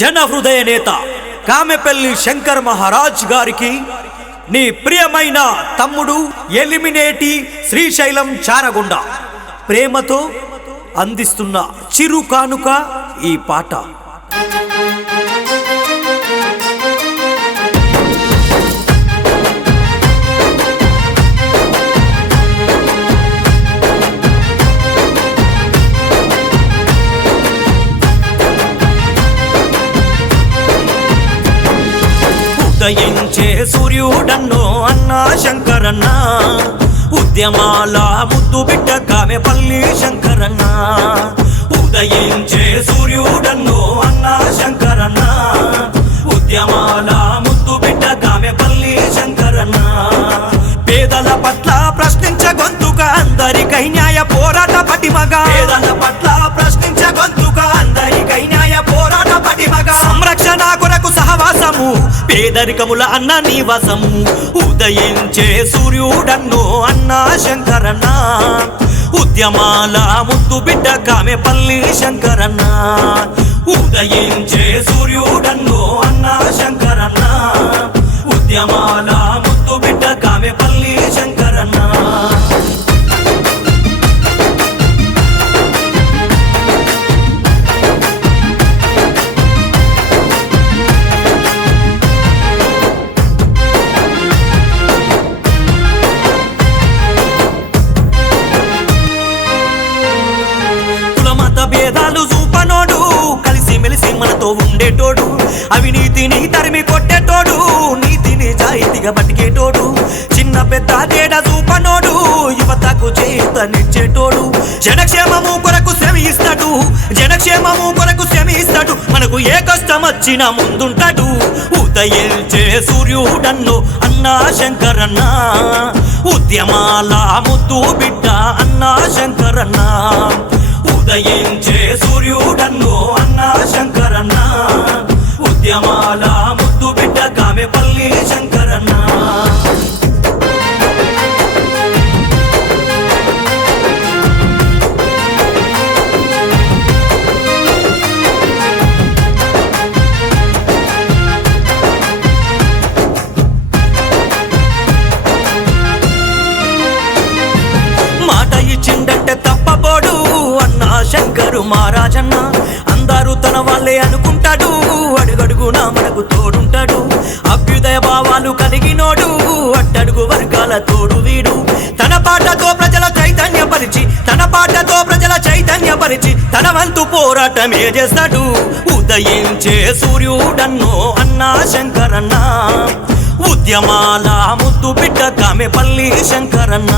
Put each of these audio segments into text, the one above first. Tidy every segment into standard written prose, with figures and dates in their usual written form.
జన హృదయ నేత కామెపల్లి శంకర్ మహారాజ్ గారికి నీ ప్రియమైన తమ్ముడు ఎలిమినేటి శ్రీశైలం చారగొండ ప్రేమతో అందిస్తున్న చిరు కానుక ఈ పాట. ఉదయించే సూర్యుడన్నో అన్నా శంకరన్న, ఉద్యమాల ముద్దు బిడ్డ కామెపల్లి శంకరన్న. ఉదయించే సూర్యుడన్నో అన్నా శంకరన్న, ఉద్యమాల ముద్దు బిడ్డ కామెపల్లి శంకరన్న. పేదల పట్ల ప్రశ్నించ గొంతుక అందరికై న్యాయ పోరాట పటిమగా, పేదల పట్ల ప్రశ్నించ గొంతుక అందరికై న్యాయ పోరాట పటిమగా. సంరక్షణ కొరకు సహవాసము పేదరికముల అన్న నివాసము. ఉదయించే సూర్యుడన్నో అన్నా శంకరన్న, ఉద్యమాల ముద్దు బిడ్డ కామెపల్లి శంకరన్న. ఉదయించే సూర్యుడన్నో అన్నా శంకరన్న, ఉద్యమాల ముద్దు బిడ్డ కామెపల్లి శంకరన్న. భేదాలు చూపనోడు, కలిసి మెలిసి మనతో ఉండేటోడు, అవినీతిని తరిమి కొట్టేటోడు, నీతిని జాయితీగా బతికేటోడు, చిన్న పెద్ద తేడా చూపనోడు, యువతకు చేతనిచ్చేటోడు, జనక్షేమము కొరకు శ్రమిస్తాడు, జనక్షేమము కొరకు శ్రమిస్తాడు, మనకు ఏ కష్టం వచ్చినా ముందుంటాడు. ఉదయించే సూర్యుడన్నో అన్నా శంకరన్న, ఉద్యమాల ముద్దు బిడ్డ అన్నా శంకరన్న. ఉదయించే సూర్యుడన్నో అన్నా శంకరన్న, ఉద్యమాల ముద్దు బిడ్డ కామెపల్లి శంకరన్న. మాట ఇచ్చిందంటే తప్పబోడు అన్నా శంకరు మహారాజన్న. అందరూ తన వాళ్ళే అనుకుంటాడు, అడుగడుగునా మనకు తోడుంటాడు. అభ్యుదయ భావాలు కలిగినోడు, అట్టడుగు వర్గాల తోడు వీడు. తన పాటతో ప్రజల చైతన్యపరిచి, తన పాటతో ప్రజల చైతన్యపరిచి తన వంతు పోరాటమే చేస్తాడు. ఉదయించే సూర్యుడన్నో అన్నా శంకరన్న, ఉద్యమాల ముద్దు బిడ్డ కామెపల్లి శంకరన్న.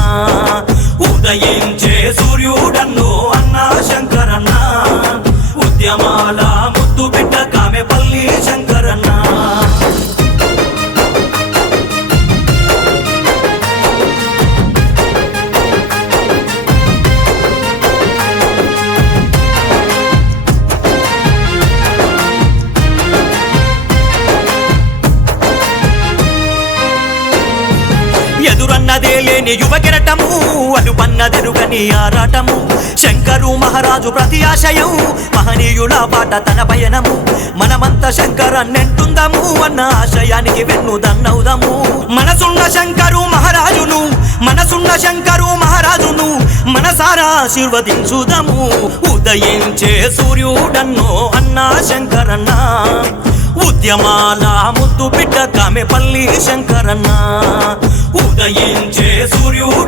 ఉదయించే సూర్యుడన్నో అన్నా శంకరన్న, ఉద్యమాల ముద్దు బిడ్డ కామెపల్లి శంకరన్న. ఎదురన్నదే లేని యువ కెరటము, అడుపన్నదెరుగని ఆరాటము. శంకరు మహారాజు ప్రతి ఆశయం, మహనీయుల పాట తన పయనము. మనమంతా శంకరన్నెంటుందము అన్న ఆశయానికి వెన్నుదన్నవుదము. మనసున్న శంకరు మహారాజును, మనసున్న శంకరు మహారాజును మనసారా ఆశీర్వదించుదము. ఉదయించే సూర్యుడన్నో అన్నా శంకరన్న, ఉద్యమాల ముద్దు బిడ్డ కామెపల్లి శంకరన్న. ఉదయించే సూర్యుడు